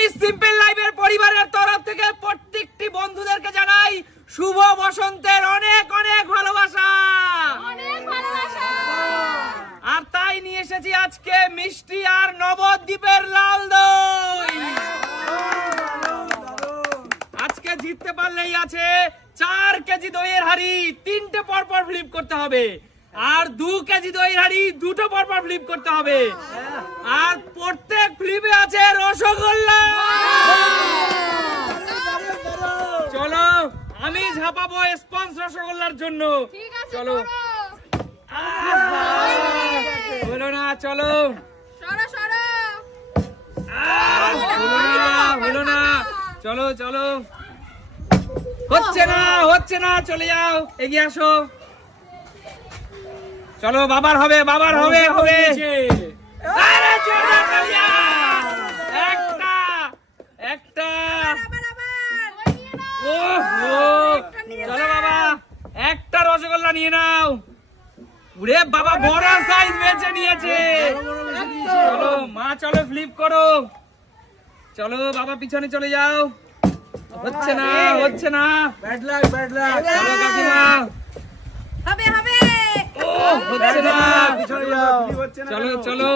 আমি সিম্পল লাইফের পরিবারের তরফ থেকে প্রত্যেকটি বন্ধুদেরকে জানাই শুভ বসন্তের অনেক অনেক ভালোবাসা। আর তাই নিয়ে এসেছি আজকে মিষ্টি আর নবদ্বীপের লাল দই। আজকে জিততে পারলেই আছে চার কেজি দইয়ের হাড়ি। তিনটে পর পর ফ্লিপ করতে হবে। আর দু কেজি দই হাড়ি দুটো পর পর ফ্লিপ করতে হবে। আর প্রত্যেক ফ্লিপে আছে রসগোল্লা। চলো আমি ঝাপাবো স্পঞ্জ রসগোল্লার জন্য। চলো। হলো না চলো। হলো না। চলো চলো। হচ্ছে না হচ্ছে না চলে যাও এগিয়ে আসো। চলো বাবার হবে বাবার হবে হবে। আরে চলো কালিয়া একটা চলো বাবা। রসগোল্লা নিয়ে নাও। উরে বাবা বড় সাইজ বেছে নিয়েছে। চলো মা চলো ফ্লিপ করো। চলো বাবা পিছনে চলে যাও। হচ্ছে না হচ্ছে না। ব্যাড লাক ব্যাড লাক চলো কাকিমা। হবে হবে ও হচ্ছে না পিছনে যাও চলো চলো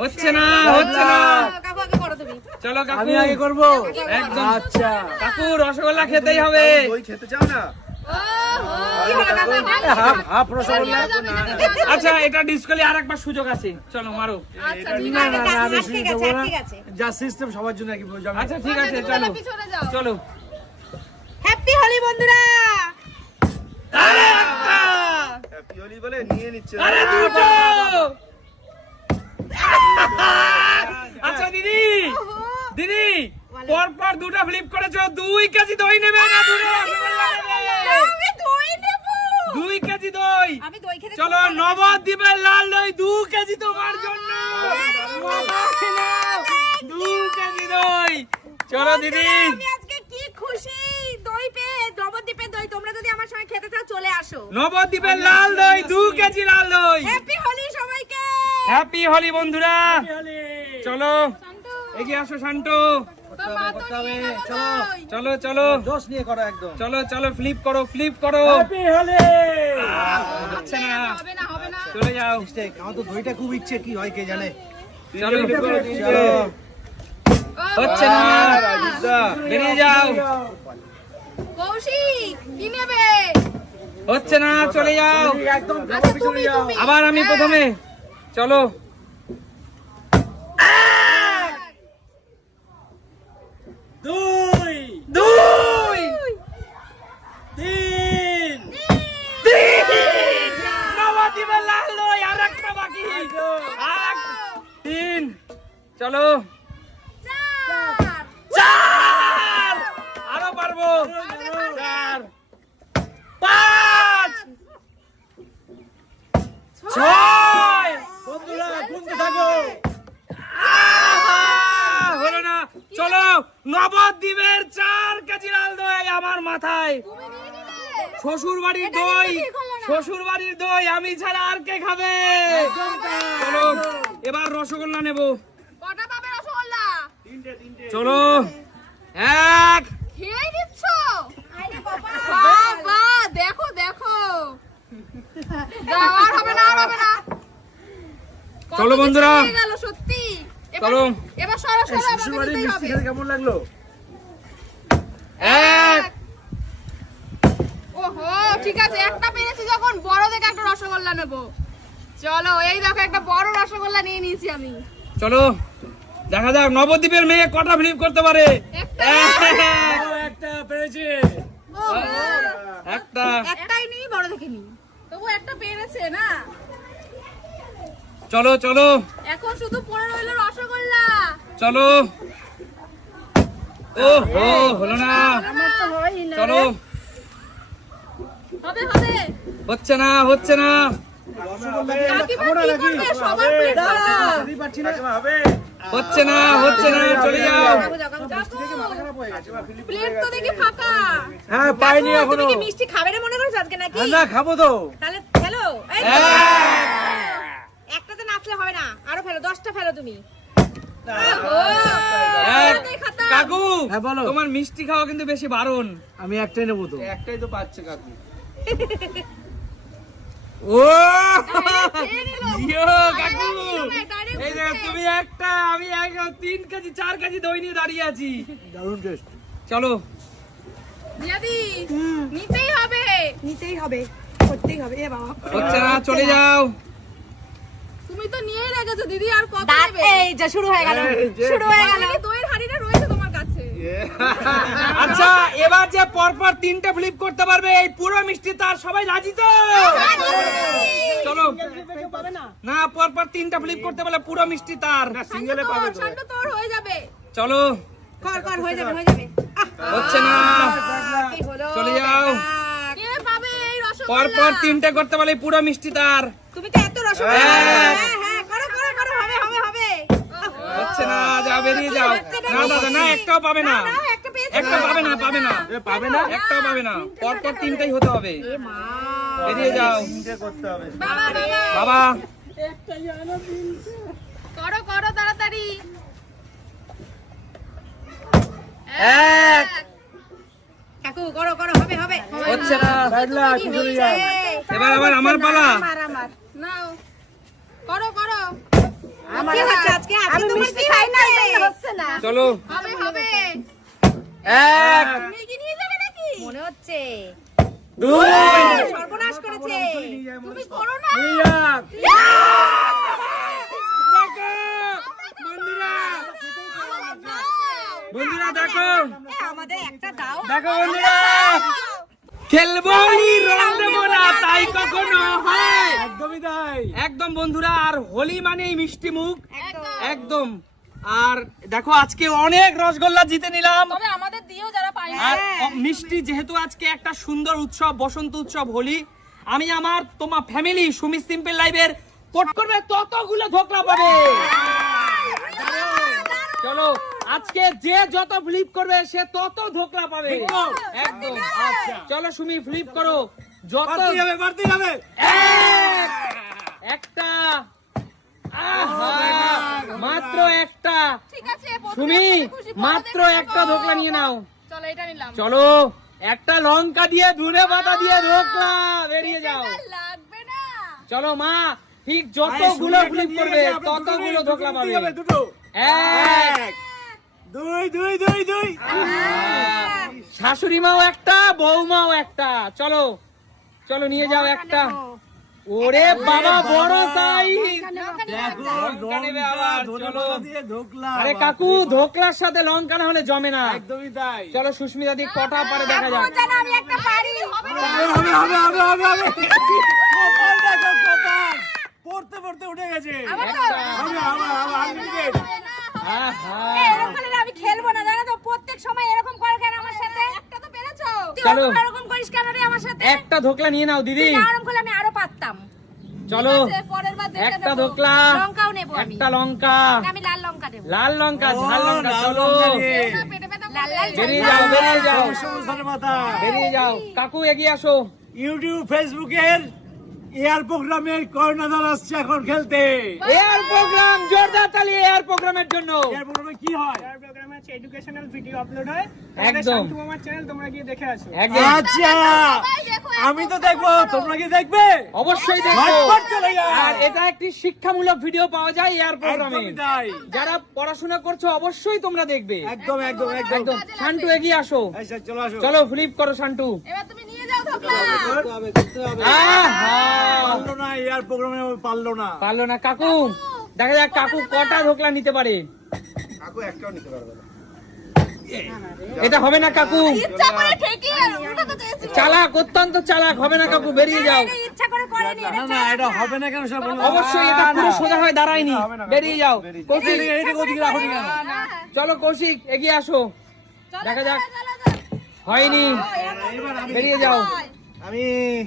হচ্ছে না হচ্ছে না। কাকু আগে করো তুমি। চলো কাকু। আমি আগে করব। একদম। আচ্ছা। কাকু রসগোল্লা খেতেই হবে। খেতে চাও না? আচ্ছা এটা ডিসকালি আর একবার সুযোগ আছে। চলো মারো। আচ্ছা যা সিস্টেম সবার জন্য কি বলছো আচ্ছা ঠিক আছে চলো। পিছনে যাও। চলো। হ্যাপি হোলি বন্ধুরা! হোলি বলে নিয়ে নিচ্ছে আরে দুটো আচ্ছা দিদি দিদি পর পর দুটো ফ্লিপ করেছ দুই কেজি দই নেবে না দই কেজি দই আমি দই খেতে চলো। নবদ্বীপের লাল দই দু কেজি তোমার জন্য দু কেজি দই চলো দিদি আজকে কি খুশি দই পেয়ে নবদ্বীপের দই তোমরা যদি আমার সঙ্গে খেতে চাও চলে আসো নবদ্বীপের লাল দই দু কেজি লাল দই হ্যাপি হোলি সবাইকে হ্যাপি হলি বন্ধুরা চলো এগিয়ে আসো চলো। চলো চলো জোশ নিয়ে করো একদম চলো চলো ফ্লিপ করো ফ্লিপ করো হ্যাপি হোলি হচ্ছে না হবে না হবে না চলে যাও আমার তো দইটা খুব ইচ্ছে কি হয় কে জানে চলো হচ্ছে না বেরিয়ে যাও কৌশিক কি নেবে? হচ্ছে না চলে যাও। একদম আচ্ছা আবার আমি প্রথমে। চলো। শ্বশুর বাড়ির দই। শ্বশুর বাড়ির দই আমি ছাড়া আর কে খাবে? চলো এবার রসগোল্লা নেব। কটা পাবে রসগোল্লা? চলো এক। খেয়ে দিচ্ছ বাবা। দেখো দেখো। আর হবে না আর হবে না। চলো বন্ধুরা। সত্যি। এবার- সরাসরি এবার সরো সরো শ্বশুর আমাকে বাড়ির দিতেই মিষ্টি হবে খেতে কেমন লাগল এক ওহো ঠিক আছে একটা পেরেছি যখন বড় দেখে একটা রসগোল্লা নেব। চলো এই দেখো একটা বড় রসগোল্লা নিয়ে নিয়েছি আমি। চলো দেখা যাক নবদ্বীপের মেয়ে কটা ফ্লিপ করতে পারে? একটা। এক, ও, একটা পেরেছে একটা। একটাই নিই বড় দেখে তবু একটা পেরেছে না? চলো চলো। এখন শুধু পড়ে রইল রসগোল্লা। চলো। ও হলো না। আমার তো হয়ই না চলো। হবে হবে। হচ্ছে না হচ্ছে না। হচ্ছে না হচ্ছে না চলে যাও। প্লেট তো দেখি ফাঁকা। হ্যাঁ পাইনি এখনও। মিষ্টি খাবে না মনে করছ আজকে নাকি? হ্যাঁ, না খাব তো। তাহলে ফেলো। একটাতে নাচলে হবে না আরও ফেলো দশটা ফেলো তুমি। কাকু হ্যাঁ, বলো। তোমার মিষ্টি খাওয়া কিন্তু বেশি বারণ। আমি একটাই নেব তো। একটাই তো পাচ্ছে কাকু। ও! ইয়ো, কাকু! এই দেখো তুমি একটা আমি এক তিন কেজি চার কেজি দই নিয়ে দাঁড়িয়ে আছি। দারুণ টেস্ট চলো। দিয়াদি নিতেই হবে। নিতেই হবে করতেই হবে। এ বাবা। হচ্ছে না চলে যাও। তুমি তো নিয়েই রেখেছো দিদি আর কত নেবে? এই যে শুরু হয়ে গেল শুরু হয়ে গেল। দইয়ের কাছে আচ্ছা এবার যে পরপর তিনটে ফ্লিপ করতে পারবে এই পুরো মিষ্টি তার সবাই রাজি তো? চলো। না? পরপর তিনটা ফ্লিপ করতে পারলে পুরো মিষ্টি তার। সিঙ্গেলে পাবে তো। তোর হয়ে যাবে। চলো। কর কর হয়ে যাবে হয়ে যাবে। হচ্ছে না। চলে যাও। কে পাবে এই রসগোল্লা? পরপর তিনটে করতে পারলে পুরো মিষ্টি তার। তুমি তো এত রসগোল্লা হ্যাঁ। হ্যাঁ হ্যাঁ করো করো করো হবে হবে হবে হচ্ছে না যা বেরিয়ে যাও। না দাদা না একটাও পাবে না। একটা পাবে না পাবে না। পাবে না একটাও পাবে না। পরপর তিনটাই হতে হবে। বেরিয়ে যাও। তিনটে করতে হবে। বাবা বাবা। বাবা। করো করো তাড়াতাড়ি। এক। কাকু করো করো হবে হবে। হচ্ছে না। ব্যাডলা চলে যাও এবার আবার আমার পালা। নাও। করো করো। চলো। হবে হবে। এক। তুমি কি নিয়ে যাবে নাকি? মনে হচ্ছে। সর্বনাশ করেছে। তুমি করো না। বন্ধুরা। বন্ধুরা দেখো। আমাদের একটা দাও। দেখো বন্ধুরা। খেলবই রং দেবো না তাই কখনো হয়। একদমই তাই। একদম বন্ধুরা আর হোলি মিষ্টি মুখ। একদম। আর দেখো আজকে অনেক রসগোল্লা জিতে নিলাম। তবে আমাদের দিয়েও যারা পায় আর মিষ্টি যেহেতু আজকে একটা সুন্দর উৎসব বসন্ত উৎসব হোলি আমি আমার তোমার ফ্যামিলি সুমি সিম্পল লাইভের পোট করবে ততগুলো ধোকলা পাবে। চলো। আজকে যে যত ফ্লিপ করবে সে তত ধোকলা পাবে। একদম। আচ্ছা। চলো সুমি ফ্লিপ করো। যত বাড়তেই একটা। মাত্র একটা। ঠিক আছে প্রথমে সুমি মাত্র একটা ধোকলা নিয়ে নাও। চলো এটা নিলাম। চলো একটা লঙ্কা দিয়ে ধনে পাতা দিয়ে ধোকলা বেরিয়ে যাও। লাগবে না। চলো মা ঠিক যতগুলো ফ্লিপ করবে ততগুলো ধোকলা পাবে। দুটো। এক। দুই দুই দুই দুই। শাশুড়ি মাও একটা বৌমাও একটা। চলো চলো নিয়ে যাও একটা। ওরে বাবা বড় সাইজ ধোকলা আরে কাকু ধোকলার সাথে লঙ্কা না হলে জমে না। একদমই তাই। চলো সুস্মিতা দি কটা পারে দেখা যাক। আমি একটা পারি। হবে হবে হবে হবে হবে হবে কপাল দেখো কপাল। পড়তে পড়তে উঠে গেছে। খেলব না জানো তো প্রত্যেক সময় এরকম করো কেন আমার সাথে? একটা তো পেরেছ। চলো। এরকম করিস কেন রে আমার সাথে? একটা ধোকলা নিয়ে নাও দিদি। করলে আমি আরও পারতাম। চলো। একটা ধোকলা। লঙ্কাও নেব আমি। একটা লঙ্কা। আমি লাল লঙ্কা দেবো লাল লঙ্কা ঝাল লঙ্কা চলো। লাল। লাল বেরিয়ে যাও বেরিয়ে যাও। বেরিয়ে যাও। কাকু এগিয়ে আসো। ইউটিউব ফেসবুকের এয়ার প্রোগ্রামের কর্ণধার আসছে এখন খেলতে। এয়ার প্রোগ্রাম জোরদার তালি এয়ার প্রোগ্রামের জন্য। এয়ার প্রোগ্রামে কি হয়? আছে এডুকেশনাল ভিডিও আপলোড হয়। একদম। আমার চ্যানেল তোমরা গিয়ে দেখে আসো। আচ্ছা আমি তো দেখব তোমরা কি দেখবে। অবশ্যই। আর এটা একটি শিক্ষামূলক ভিডিও পাওয়া যায় এয়ার প্রোগ্রামে যারা পড়াশোনা করছ অবশ্যই তোমরা দেখবে। একদম একদম একদম। শান্টু এগিয়ে আসো। চলো আসো। চলো ফ্লিপ করো শান্টু এবার তুমি নিয়ে যাও পারল না এয়ার প্রোগ্রামে পারল না। পারল না। কাকু দেখা যাক কাকু কটা ধোকলা নিতে পারে। কাকু একটাও নিতে পারবে না। এটা হবে না কাকু। ইচ্ছা করে ঠেকিয়ে উঠাতে চেয়েছি চালাক অত্যন্ত চালাক হবে না কাকু বেরিয়ে যাও। ইচ্ছা করে করেনি না না এটা হবে না কেন সব অবশ্যই এটা পুরো সোজা হয়ে দাঁড়ায়নি। বেরিয়ে যাও। কৌশিক এইটা ওদিকে রাখো কেন? চলো কৌশিক এগিয়ে আসো। দেখা যাক। হয়নি। বেরিয়ে যাও। আমি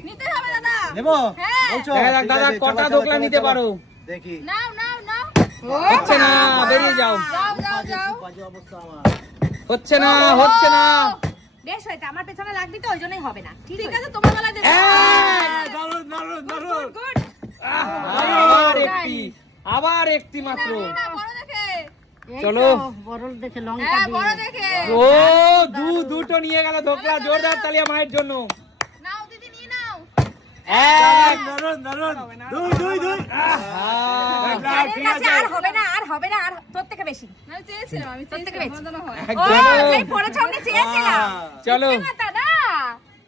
নিতে হবে দাদা। নেব? হ্যাঁ। বলছো? দেখা যাক দাদা কটা নিতে পারো? দেখি। নাও নাও নাও। হচ্ছে না বেরিয়ে যাও। যাও যাও যাও। বাজে অবস্থা আমার। হচ্ছে না হচ্ছে না। বেশ হয়েছে আমার পেছনে লাগবি তো ওই জন্যই হবে না। ঠিক আছে তোমার বেলা দেবো! দারুণ দারুণ দারুণ গুড আবার একটি আবার একটি মাত্র। না, বড় দেখে। চলো। বড় দেখে লঙ্কা হ্যাঁ বড় দেখে। ও দু দুটো নিয়ে গেল ধোকলা জোরদার তালিয়া মায়ের জন্য। এক। দারুণ দারুণ দুই দুই দুই। আহ, না, ঠিক আছে। আর হবে না আর হবে না আর তোর থেকে বেশি। না চেয়েছিলাম আমি থেকে চেয়েছিলাম বেশি। যেন ও চলো তুই পড়েছ আমি চেয়েছিলাম। চলো। মাতা না?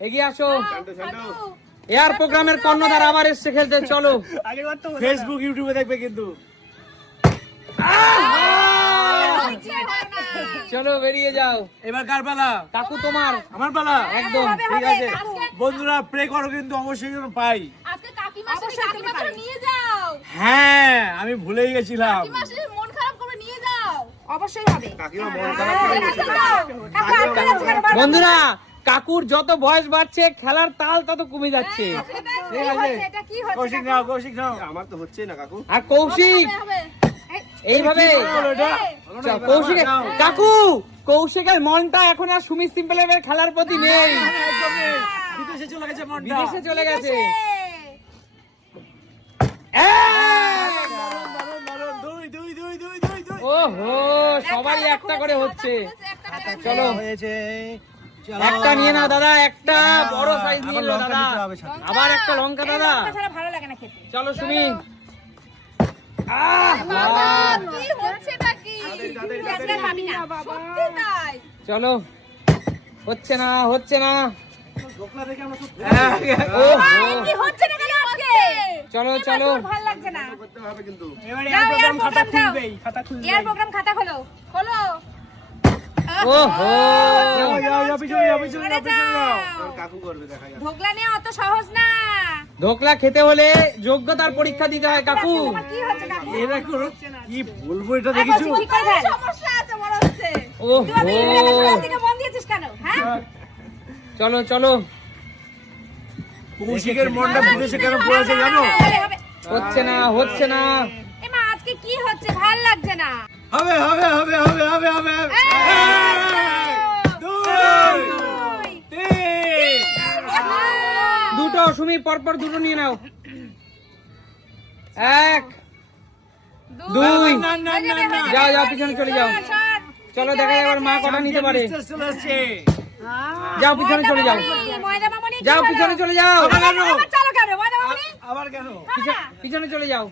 এগিয়ে আসো। শান্ত শান্ত। এয়ার প্রোগ্রামের কর্ণধার আবার এসছে খেলতে চলো। ফেসবুক ইউটিউবে দেখবে কিন্তু। চলো বেরিয়ে যাও। এবার কার পালা? কাকু তোমার। আমার পালা? একদম। ঠিক আছে। বন্ধুরা প্রে করো কিন্তু অবশ্যই যেন পাই। হ্যাঁ আমি ভুলেই গেছিলাম। মন মন বারবার? বন্ধুরা কাকুর যত বয়স বাড়ছে খেলার তাল তত কমে যাচ্ছে। কি হচ্ছে? এটা কি হচ্ছে কৌশিক নাও কৌশিক নাও। আমার তো হচ্ছেই না কাকু। আর কৌশিক! হবে। এইভাবে কৌশিক কাকু কৌশিকের মনটা এখন আর সুমিত সিম্পলের খেলার প্রতি নেই। বিদেশে চলে গেছে বিদেশে চলে গেছে। এ, এক! দারুণ, দারুণ, দারুণ। দুই দুই দুই দুই দুই দুই। ওহো সবারই একটা করে হচ্ছে। চলো। হয়েছে একটা নিয়ে নাও দাদা একটা বড় সাইজ নিয়ে আবার দাদা। একটা লঙ্কা দাদা। ভালো লাগে না খেতে। চলো সুমি চলো। হচ্ছে না হচ্ছে না। এক, ওহো কি হচ্ছে না কেন আজকে চলো চলো। ভালো লাগছে না। এবারে খাতা খুলবেই খাতা খুলবেই এয়ার প্রোগ্রাম খাতা খোলো। খোলো। ওহো। কাকু করবে দেখা ঢোকলা নিয়ে অত সহজ না। ধোকলা খেতে হলে যোগ্যতার পরীক্ষা দিতে হয় কাকু। কি এরা করো কি বলব এটা দেখেছ? হ্যাঁ? চলো চলো। কৌশিকের মনটা বিদেশে কেন পড়েছে জানো। হচ্ছে না হচ্ছে না। আজকে কি হচ্ছে? ভালো লাগছে না। হবে হবে হবে হবে হবে হবে এক, দুই দুই, তিন সুমি পরপর দুটো নিয়ে নাও। এক দুই। না না না না যাও যাও পিছনে চলে যাও। চলো দেখা যাক এবার মা কটা নিতে পারে। যাও পিছনে চলে যাও। যাও পিছনে চলে যাও। আবার কেন? পিছনে চলে যাও।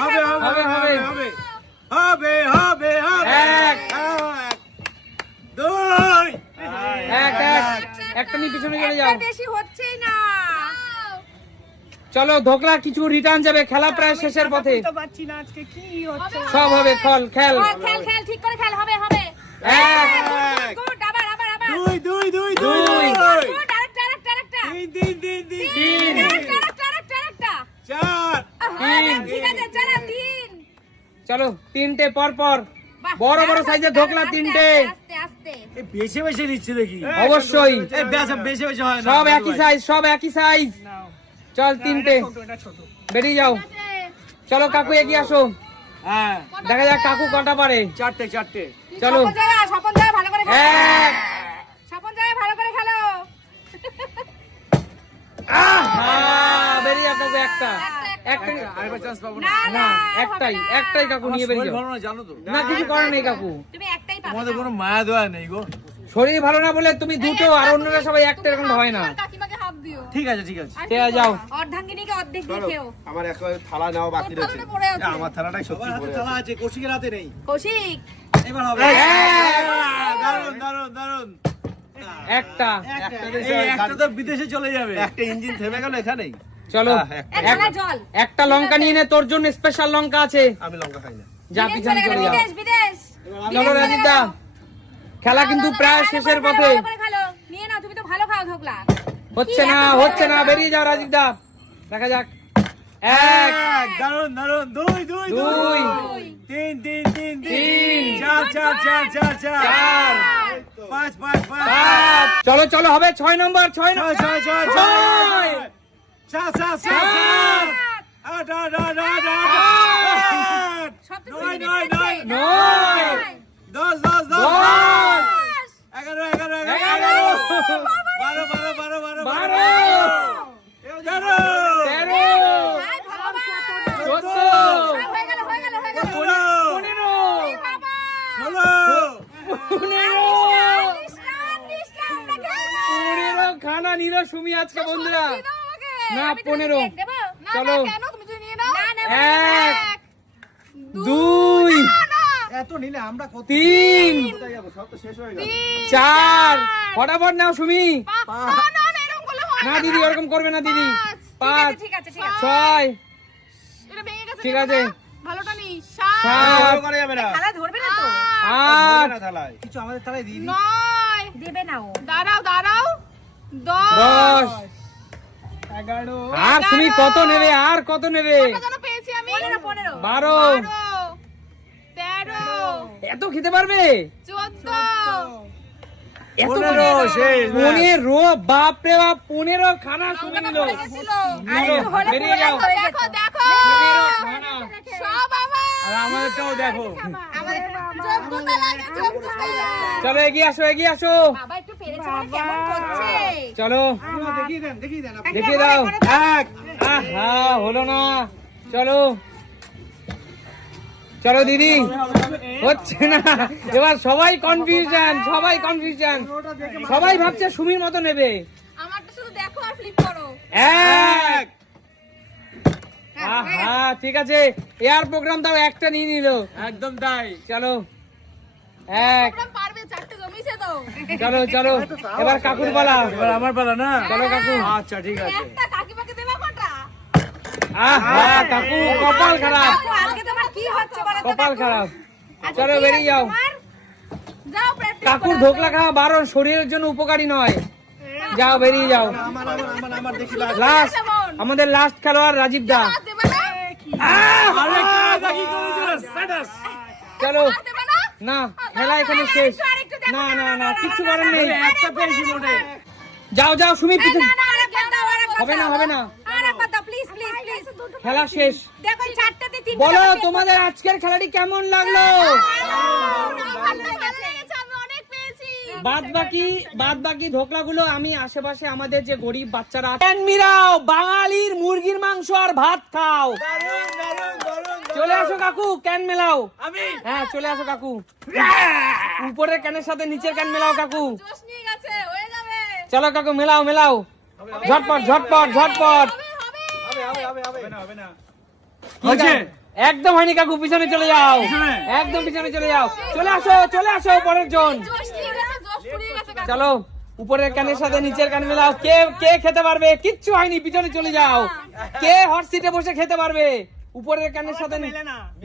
হবে হবে হবে হবে। হবে হবে। এক। দুই। এক এক একটা নিয়ে পিছনে চলে যাও। বেশি হচ্ছেই না। চলো ধোকলা কিছু রিটার্ন যাবে খেলা প্রায় শেষের পথে। তো পাচ্ছি না আজকে কি হচ্ছে। সব হবে খল খেল। ঠিক করে হবে হবে। দুই দুই দুই দুই। তিন তিন তিন তিন। চার। আছে চলো তিনটে পর পর বড় বড় সাইজের ধোকলা তিনটে। বেছে বেছে নিচ্ছে দেখি। অবশ্যই। হয় সব একই সাইজ সব একই সাইজ চল তিনটে। ছোট এটা ছোট। বেরিয়ে যাও। চলো কাকু এগিয়ে আসো। হ্যাঁ। দেখা যাক কাকু কটা পারে। চারটে চারটে। চলো। স্বপন জায়গা স্বপন জায়গা ভালো করে খেলো। এক। ভালো করে খেলো। বেরিয়ে যাও একটা। একটা আরেকবার চান্স পাবো না। না না না একটাই একটাই কাকু নিয়ে বেরিয়ে শরীর যাও ভালো না জানো তো? না কিছু করার নেই কাকু। তুমি একটাই পাবে তোমাদের কোনো মায়া দোয়া নেই গো। শরীর ভালো না বলে তুমি দুটো আর অন্যরা সবাই একটা এরকম হয় না। কাকিমাকে হাত দিও। ঠিক আছে ঠিক আছে। ঠিক আছে যাও। অর্ধাঙ্গিনীকে অর্ধেক দিয়ে খেও। আমার একেবারে থালা নেওয়া বাকি রয়েছে। না, আমার থালাটাই সত্যি পড়ে আছে। আছে। কৌশিকের হাতে নেই। কৌশিক। এবার হবে। দারুণ দারুণ দারুণ একটা। এই একটা তো বিদেশে চলে যাবে। একটা ইঞ্জিন থেমে গেল এখানেই। চলো একটা। লঙ্কা নিয়ে নে তোর জন্য স্পেশাল লঙ্কা আছে। আমি লঙ্কা খাই না। যা পিছনে চলে দা খেলা কিন্তু প্রায় শেষের পথে। ভালো করে খেলো নিয়ে নাও তুমি তো ভালো খাও ধোকলা হচ্ছে না হচ্ছে না বেরিয়ে যাও রাজীব দা। দেখা যাক। এক। এক দারুণ দারুণ দুই দুই দুই। তিন তিন তিন তিন। চার চার চার চার চার। পাঁচ পাঁচ পাঁচ। চলো চলো হবে ছয় নম্বর ছয় ছয় নম্বর। ছয় ছয়। ছয়। সাত সাত সাত আট আট আট আট আট। নয় নয় নয় নয়। দশ দশ দশ। এগারো এগারো এগারো বারো বারো বারো বারো বারো। তেরো। খানা নিরো সুমি আজকে বন্ধুরা। না পনেরো। কেক দেবো? না, চলো। না, কেন? তুমি যদি নিয়ে নাও। না, নেব না, এক দুই না, না, এত নিলে আমরা তিন। কোথায় যাব? সব তো শেষ হয়ে গেল। তিন, চার। ফটাফট নাও সুমি। না, না, না, এরকম করলে না দিদি ওরকম করবে না দিদি। পাঁচ। ঠিক আছে ঠিক আছে ছয়। এটা ভেঙে গেছে, ঠিক আছে। না। ভালোটা নেই। সাত, সাত। ভালো করা যাবে না। থালা ধরবে না তো? আট, আট। না থালায়। কিছু আমাদের থালায় দিয়ে দিই। নয়, দেবে না ও। দাঁড়াও, দাঁড়াও, দশ, আর তুমি কত নেবে? আর কত নেবে? বারো। এত খেতে পারবে? পনেরো বাপরে বাপ খানা নিল। বেরিয়ে যাও। দেখো, দেখো, আমাদেরটাও দেখো। চলো এগিয়ে আসো এগিয়ে আসো। চলো। দেখিয়ে দাও। আহা হলো না। চলো। চলো দিদি। হচ্ছে না। এবার সবাই কনফিউশন সবাই কনফিউশন সবাই ভাবছে সুমির মতো নেবে। আমারটা শুধু দেখো আর ফ্লিপ করো। এক। আহা ঠিক আছে। এয়ার প্রোগ্রাম তাও একটা নিয়ে নিল। একদম তাই। চলো এক। তোমরা পারবে চারটে জমিছে তো। চলো চলো এবার কাকুর পালা। এবার আমার পালা না? চলো কাকু। আচ্ছা ঠিক আছে। একটা কাকিমাকে আহা কাকু কপাল খারাপ। কপাল খারাপ। চলো বেরিয়ে যাও। তোমার? যাও প্র্যাকটিস কাকুর ধোকলা খাওয়া বারণ শরীরের জন্য উপকারী নয়। যাও বেরিয়ে যাও লাস্ট আমাদের লাস্ট খেলোয়াড় রাজীব দা চলো না খেলা এখানে শেষ না না না কিছু করার নেই একটা পেয়েছি মোটে যাও যাও সুমি আরেকবার হবে না হবে না। খেলা শেষ দেখো, চারটাতে তিনটে বলো তোমাদের আজকের খেলাটি কেমন লাগল ভালো লেগেছে আমি অনেক পেয়েছি বাদ বাকি বাদ বাকি ধোকলাগুলো আমি আশেপাশে আমাদের যে গরিব বাচ্চারা ক্যান মিরাও বাঙালির মুরগির মাংস আর ভাত খাও। চলে আসো কাকু ক্যান মেলাও। আমি। হ্যাঁ চলে আসো কাকু। উপরের ক্যানের সাথে নিচের ক্যান মেলাও কাকু। জোশ নিয়ে গেছে হয়ে যাবে। চলো কাকু মেলাও মেলাও। ঝটপট ঝটপট ঝটপট। হবে হবে। হবে হবে হবে হবে না? একদম হয়নি কাকু পিছনে চলে যাও। একদম পিছনে চলে যাও। চলে আসো চলে আসো পরের জন। জোশ নিয়ে গেছে জোশ পুড়িয়ে গেছে কাকু। চলো উপরের কানের সাথে নিচের কান মেলাও। কে কে খেতে পারবে? কিচ্ছু হয়নি পিছনে চলে যাও। কে হট সিটে বসে খেতে পারবে? উপরের কানের সাথে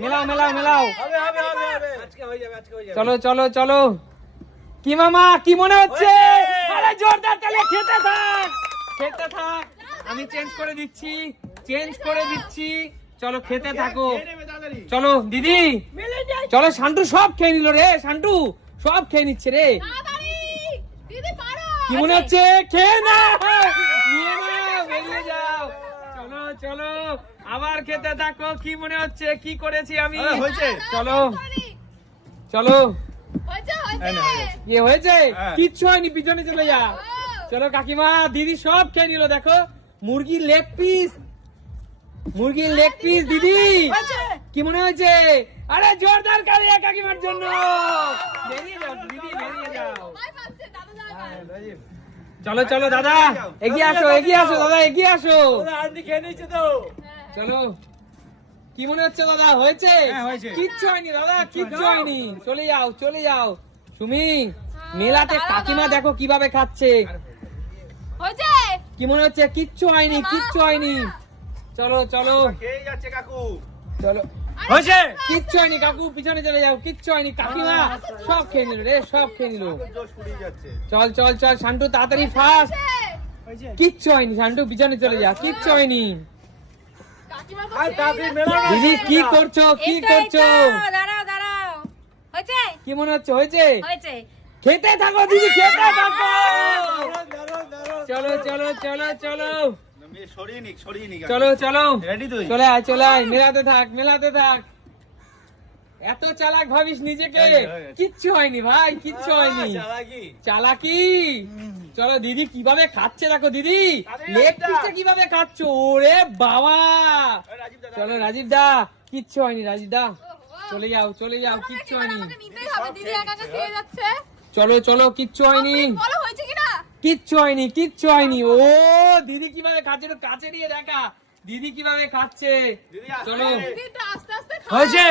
মেলাও মেলাও মেলাও। হবে হবে হবে হবে। আজকে হয়ে যাবে আজকে হয়ে যাবে। চলো চলো চলো। কি মামা কি মনে হচ্ছে? আরে জোরদার তালে খেতে থাক। খেতে থাক। আমি চেঞ্জ করে দিচ্ছি চেঞ্জ করে দিচ্ছি। চলো খেতে থাকো। চলো দিদি। চলো শান্টু সব খেয়ে নিল রে শান্টু। সব খেয়ে নিচ্ছে রে। তাড়াতাড়ি। দিদি পারো। কি মনে হচ্ছে? খেয়ে না বেরিয়ে যাও। চলো চলো। আবার খেতে থাকো। কি মনে হচ্ছে? কি করেছি আমি? হয়েছে। চলো। চলো। হয়েছে। হয়েছে। ইয়ে হয়েছে? হ্যাঁ। কিচ্ছু হয়নি পিছনে চলে যা। চলো কাকিমা দিদি সব খেয়ে নিল দেখো। মুরগি লেগ পিস মুরগির লেগ পিস দিদি। কি মনে হয়েছে? আরে জোরদার কাকিমার জন্য। বেরিয়ে যাও দিদি বেরিয়ে যাও। দাদা যাবে চলো চলো দাদা। এগিয়ে আসো এগিয়ে আসো দাদা এগিয়ে আসো। চলো। কি মনে হচ্ছে দাদা? হয়েছে? হ্যাঁ, কিচ্ছু হয়নি দাদা কিচ্ছু হয়নি। চলে যাও চলে যাও। সুমি মেলাতে কাকিমা দেখো কীভাবে খাচ্ছে। কি মনে হচ্ছে? কিচ্ছু হয়নি কিচ্ছু হয়নি। চলো চলো। খেয়ে যাচ্ছে কাকু। চলো। হয়েছে? কিচ্ছু হয়নি কাকু। পিছনে চলে যাও কিচ্ছু হয়নি। কাকিমা সব খেয়ে নিল রে সব খেয়ে নিল। চল চল চল শান্টু তাড়াতাড়ি ফাস্ট। কিচ্ছু হয়নি শান্টু পিছনে চলে যা কিচ্ছু হয়নি। আর দিদি কি করছ? কি করছ? কি মনে হচ্ছে? হয়েছে? খেতে থাকো দিদি খেতে থাকো। দারুণ দারুণ দারুণ চলো চলো চলো চলো। চলো চলো। চলে আয় চলে আয় মেলাতে থাক মেলাতে থাক। এত চালাক ভাবিস নিজেকে। কিচ্ছু হয়নি ভাই কিচ্ছু হয়নি। চালাকি। চালাকি? চলো দিদি কীভাবে খাচ্ছে দেখো দিদি। লেগ পিসটা কীভাবে খাচ্ছ ওরে বাবা! চলো রাজীব দা। কিচ্ছু হয়নি রাজীব দা। চলে যাও চলে যাও কিচ্ছু হয়নি। আমাকে নিতেই হবে দিদি একা একা খেয়ে যাচ্ছে। চলো চলো কিচ্ছু হয়নি। বলো হয়েছে কিনা? কিচ্ছু হয়নি কিচ্ছু হয়নি। ও দিদি কীভাবে খাচ্ছে? একটু কাছে নিয়ে দেখা। দিদি কীভাবে খাচ্ছে? চলো। দিদি একটু আস্তে আস্তে খাও। হয়েছে?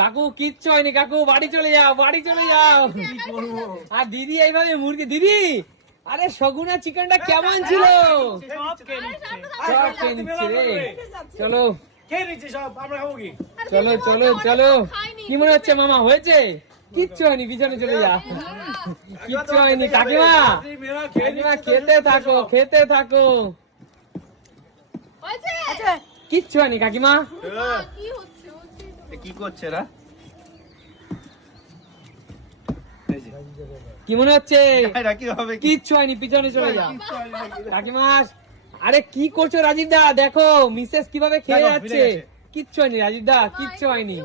কাকু কিচ্ছু হয়নি কাকু বাড়ি চলে যাও বাড়ি চলে যাও। আর দিদি এইভাবে মুরগি দিদি আরে সগুনা চিকেনটা কেমন ছিল? চলো। খেয়ে নিচ্ছে সব আমরা খাব কি? চলো চলো চলো। কি মনে হচ্ছে মামা হয়েছে? কিচ্ছু হয়নি পিছনে চলে যা। কিচ্ছু হয়নি কাকিমা। কাকিমা খেতে থাকো খেতে থাকো। কিচ্ছু হয়নি কাকিমা। কি করছে যে। কি মনে হচ্ছে? এরা কি হবে কি? কিচ্ছু হয়নি পিছনে চলে যা কাকিমা। আরে কি করছ রাজীব দা? দেখো মিসেস কীভাবে খেয়ে যাচ্ছে। কিচ্ছু হয়নি রাজীব দা কিচ্ছু হয়নি।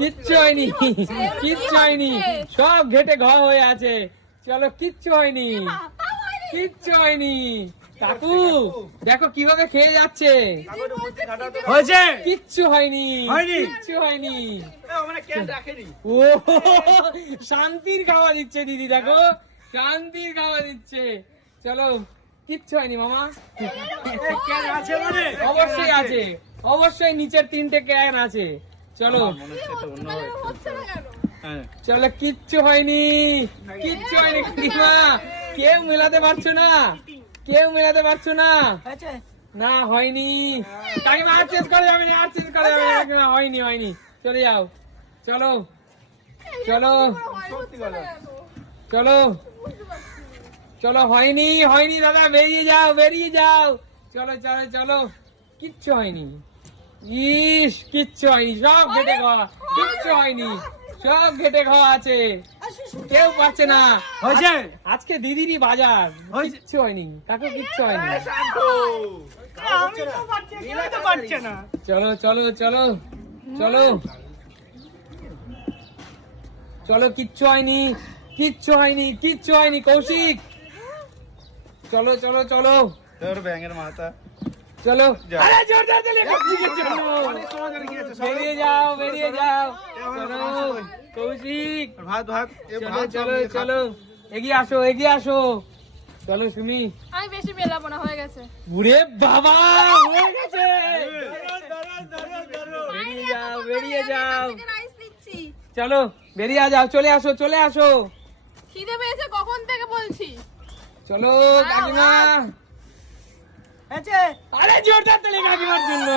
কিচ্ছু হয়নি কিচ্ছু হয়নি। সব ঘেটে ঘ হয়ে আছে। চলো কিচ্ছু হয়নি। কিচ্ছু হয়নি। কাকু দেখো কীভাবে খেয়ে যাচ্ছে। হয়েছে? কিচ্ছু হয়নি? কিচ্ছু হয়নি। মানে ও শান্তির খাওয়া দিচ্ছে দিদি দেখো। শান্তির খাওয়া দিচ্ছে। চলো কিচ্ছু হয়নি মামা। আছে মানে? অবশ্যই আছে। অবশ্যই নিচের তিনটে ক্যান আছে। চলো। মনে? হ্যাঁ। চলো কিচ্ছু হয়নি। কিচ্ছু হয়নি। কাকিমা কেউ মেলাতে পারছ না? কেউ মেলাতে পারছ না? না হয়নি। কাকিমা আর চেঞ্জ করা যাবে না আর চেঞ্জ করা যাবে না। কাকিমা হয়নি হয়নি। চলে যাও। চলো। চলো। চলো। চলো হয়নি হয়নি দাদা বেরিয়ে যাও বেরিয়ে যাও। চলো চলো চলো। কিচ্ছু হয়নি। ইস কিচ্ছু হয়নি সব ঘেটে খাওয়া কিচ্ছু হয়নি সব ঘেটে খাওয়া আছে। কেউ পাচ্ছে না। হয়েছে? আজকে দিদিরই বাজার কিচ্ছু হয়নি কাকু কিচ্ছু হয়নি। আমি তো পারছি না, কেউ তো পারছে না। চলো চলো চলো চলো। চলো কিচ্ছু হয়নি কিচ্ছু হয়নি কিচ্ছু হয়নি কৌশিক। চলো চলো চলো। তোর ব্যাঙের মাথা। চলো। আরে জোরদার বেরিয়ে যাও বেরিয়ে যাও। চলো কৌশিক। ভাত ভাত চলো চলো চলো। এগিয়ে আসো এগিয়ে আসো। চলো সুমি। আমি বেশি মেলাবো না হয়ে গেছে। উড়ে বাবা হয়ে গেছে। বেরিয়ে যাও বেরিয়ে যাও। চলো বেরিয়ে যাও চলে আসো চলে আসো। খিদে পেয়েছে কখন থেকে বলছি? চলো কাকিমা। আরে জোরদার তালি কাকিমার জন্য।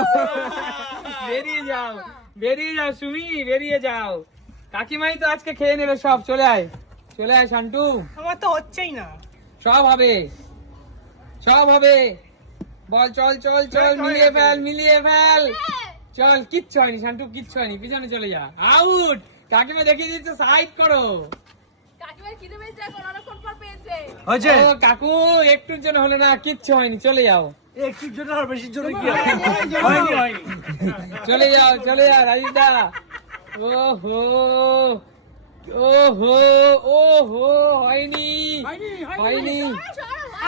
বেরিয়ে যাও বেরিয়ে যাও সুমি বেরিয়ে যাও। কাকিমাই তো আজকে খেয়ে নেবে সব চলে আয়। চলে আয় শান্টু। আমার তো হচ্ছেই না। সব হবে। সব হবে। বল চল চল চল মিলিয়ে ফেল মিলিয়ে ফেল। চল কিচ্ছু হয়নি শান্টু কিচ্ছু হয়নি। পিছনে চলে যা। আউট! কাকিমা দেখিয়ে দিচ্ছে সাইড করো। কাকু একটুর জন্য হলো না কিচ্ছু হয়নি চলে যাও। একটুর জন্য আর বেশির জন্য কি হয়নি হয়নি চলে। যাও চলে যাও রাজীবদা। ওহো ওহো ওহো হয়নি। হয়নি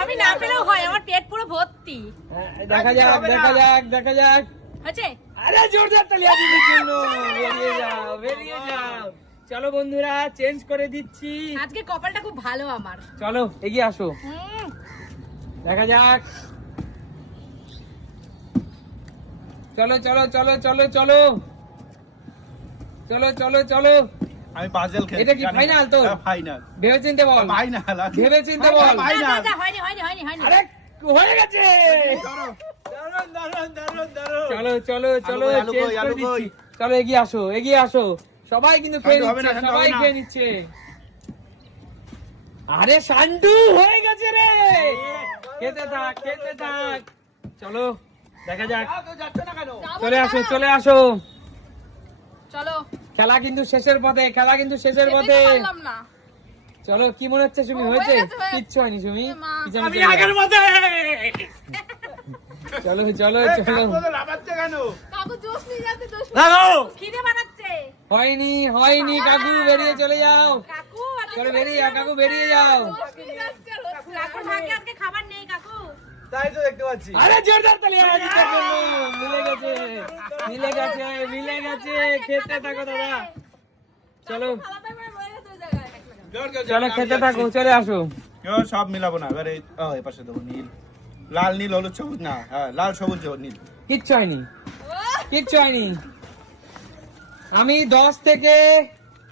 আমি না পেলেও হয় আমার পেট পুরো ভর্তি। হ্যাঁ, দেখা যাক দেখা যাক দেখা যাক। হচ্ছে আরে জোরদার তালি আপনাদের জন্য। বেরিয়ে যাও বেরিয়ে যাও। চলো বন্ধুরা চেঞ্জ করে দিচ্ছি। আজকে কপালটা খুব ভালো আমার। চলো এগিয়ে আসো। দেখা যাক। চলো চলো চলো চলো চলো। চলো চলো চলো। আমি পাজেল খেলি এটা কি final তো? ফাইনাল ভেবে চিনতে বল। ফাইনাল ভেবে চিনতে বল। না, হয়নি হয়নি হয়নি হয়নি। আরে হয়ে গেছে। চলো চলো চলো? দিচ্ছি। চলো এগিয়ে আসো এগিয়ে আসো। সবাই কিন্তু খেয়ে হবে নিচ্ছে না, সবাই। খেয়ে নিচ্ছে। আরে শান্টু হয়ে গেছে রে। খেতে থাক খেতে থাক। চলো। চলে আসো চলে আসো। চলো। খেলা কিন্তু শেষের পথে খেলা কিন্তু শেষের পথে। চলো কি মনে হচ্ছে সুমি? হয়েছে? কিচ্ছু হয়নি সুমি? চলো চলো চলো হয়নি হয়নি কাকু বেরিয়ে চলে যাও। চলো বেরিয়ে কাকু বেরিয়ে যাও। খাবার নেই কাকু। তাই তো দেখতে পাচ্ছি। আরে জোরদার তালি মিলে গেছে মিলে গেছে মিলে গেছে খেতে থাকো দাদা। চলো। খেতে থাকো চলে আসো। সব মিলাবো না এবারে এই পাশে দেবো নীল। লাল নীল হলুদ সবুজ না হ্যাঁ লাল সবুজ নীল। কিচ্ছু হয়নি। কিচ্ছু হয়নি। আমি দশ থেকে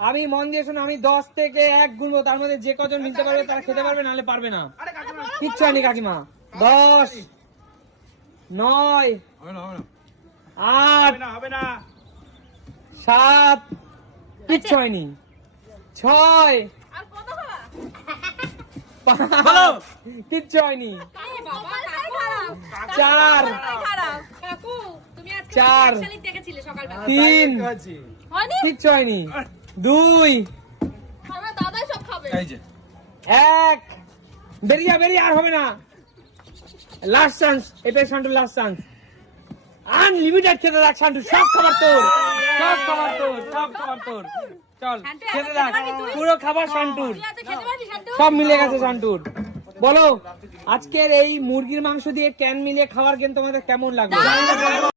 আমি মন দিয়ে শোনো আমি দশ থেকে এক গুনবো তার মধ্যে যে কজন মিলতে পারবে তারা খেতে পারবে নাহলে পারবে না। কিচ্ছু হয়নি কাকিমা। দশ নয় আট হবে না সাত কিচ্ছু হয়নি। ছয় কিচ্ছু হয়নি। চার। কপালটাই খারাপ। কাকু তুমি আজকে চার। তিন হয়নি? কিচ্ছু হয়নি। দুই। আমার দাদাই সব খাবে। এই যে। এক। বেরিয়া বেরিয়া আর হবে না। লাস্ট চান্স এটাই শান্টু লাস্ট চান্স আনলিমিটেড খেতে শান্টু সব খাবার তোর সব খাবার তোর সব খাবার তোর। চল খেতে? পুরো খাবার শান্টুর? সব মিলে গেছে শান্টুর বলো আজকের এই মুরগির মাংস দিয়ে ক্যান মিলিয়ে খাওয়ার কিন্তু তোমাদের কেমন লাগল?